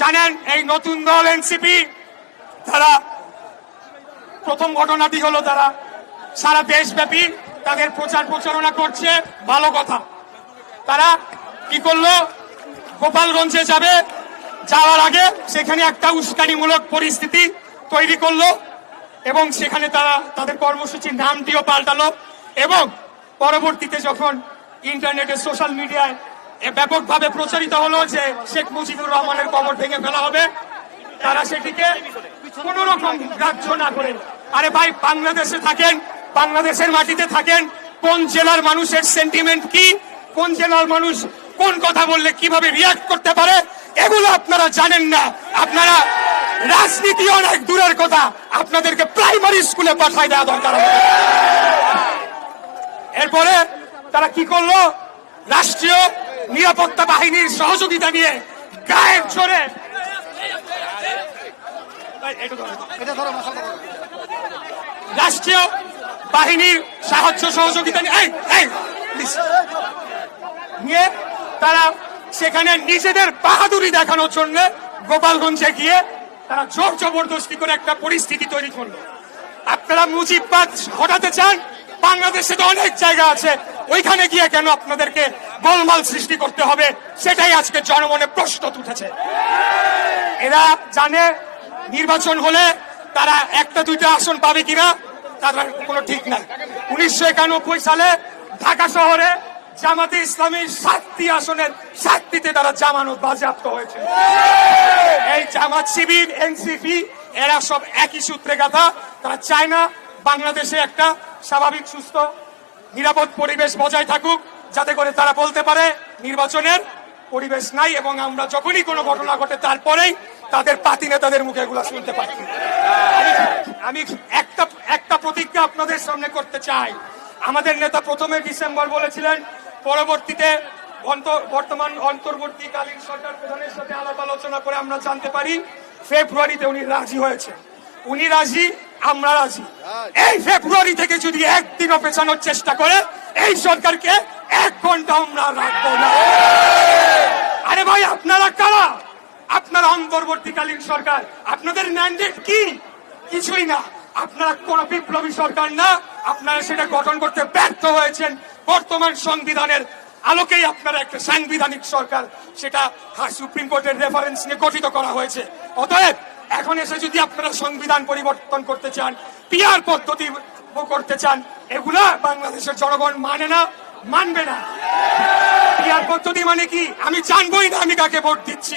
জানেন, এই নতুন দল এনসিপি তারা প্রথম ঘটনাটি হলো তারা সারা দেশব্যাপী তাদের প্রচার প্রচারণা করছে। ভালো কথা। তারা কি করল? গোপালগঞ্জে যাবে। যাওয়ার আগে সেখানে একটা উস্কানিমূলক পরিস্থিতি তৈরি করল এবং সেখানে তারা তাদের কর্মসূচির নামটিও পাল্টালো এবং পরবর্তীতে যখন ইন্টারনেটে, সোশ্যাল মিডিয়ায় ব্যাপকভাবে প্রচারিত হলো যে শেখ মুজিবুর রহমানের কবর ভেঙে ফেলা হবে। তারা সেটিকে কোন রকম গ্রাহ্য না করেন। আরে ভাই, বাংলাদেশে থাকেন, বাংলাদেশের মাটিতে থাকেন, কোন জেলার মানুষের সেন্টিমেন্ট কি, কোন জেলার মানুষ কোন কথা বললে কীভাবে রিয়াক্ট করতে পারে, এগুলো আপনারা জানেন না। আপনারা রাজনীতি অনেক দূরের কথা, আপনাদেরকে প্রাইমারি স্কুলে পাঠাই দেওয়া দরকার এরপরে তারা কি করল? রাষ্ট্রীয় নিরাপত্তা বাহিনীর সহযোগিতা নিয়ে গায়ের জোরে। রাষ্ট্রীয় বাহিনীর সাহায্য সহযোগিতা। নিয়ে তারা সেখানে নিজেদের বাহাদুরি দেখানোর জন্য গোপালগঞ্জে গিয়ে তারা জোর জবরদস্তি করে একটা পরিস্থিতি তৈরি করল আপনারা মুজিববাদ হটাতে চান বাংলাদেশে তো অনেক জায়গা আছে ওইখানে গিয়ে কেন আপনাদেরকে গোলমাল সৃষ্টি করতে হবে, সেটাই আজকে জনমনে প্রশ্ন উঠেছে এরা জানে নির্বাচন হলে তারা একটা, দুইটা আসন পাবে কিনা, তার কোনো ঠিক নাই। উনিশশো একানব্বই সালে ঢাকা শহরে জামাতে ইসলামীর সাতটি আসনের সাতটিতে তারা জামানত বাজেয়াপ্ত হয়েছে। এই জামাত শিবির, এনসিপি, এরা সব একই সূত্রে গাথা। তারা চায় না বাংলাদেশে একটা স্বাভাবিক, সুস্থ, নিরাপদ পরিবেশ বজায় থাকুক। যাতে করে তারা বলতে পারে, নির্বাচনের পরিবেশ নাই এবং আমরা যখনই কোনো ঘটনা ঘটে, তারপরেই তাদের পাতি নেতাদের মুখে এগুলো শুনতে পাই। আমি- একটা একটা প্রতিজ্ঞা আপনাদের সামনে করতে চাই। আমাদের নেতা প্রথমে ডিসেম্বর বলেছিলেন, পরবর্তীতে বর্তমান অন্তর্বর্তীকালীন সরকার প্রধানের সাথে আলাপ আলোচনা করে আমরা জানতে পারি, ফেব্রুয়ারিতে উনি রাজি হয়েছে উনি রাজি আমরা রাজি। এই ফেব্রুয়ারি থেকে যদি একদিনও পেছানোর চেষ্টা করে, এই সরকারকে এক ঘণ্টা আমরা রাখব না। আরে ভাই, আপনারা কারা? আপনারা অন্তর্বর্তীকালীন সরকার। আপনাদের ম্যান্ডেট কি? কিছুই না। আপনারা কোন বিপ্লবী সরকার না। আপনারা সেটা গঠন করতে ব্যর্থ হয়েছেন। বর্তমান সংবিধানের আলোকেই আপনারা একটা সাংবিধানিক সরকার। সেটা সুপ্রিম কোর্টের রেফারেন্স নিয়ে গঠিত করা হয়েছে। অতএব এখন এসে যদি আপনারা সংবিধান পরিবর্তন করতে চান পিয়ার পদ্ধতি করতে চান, এগুলা বাংলাদেশের জনগণ মানে না, মানবে না। পিয়ার পদ্ধতি মানে কি? আমি জানবোই না আমি কাকে ভোট দিচ্ছি।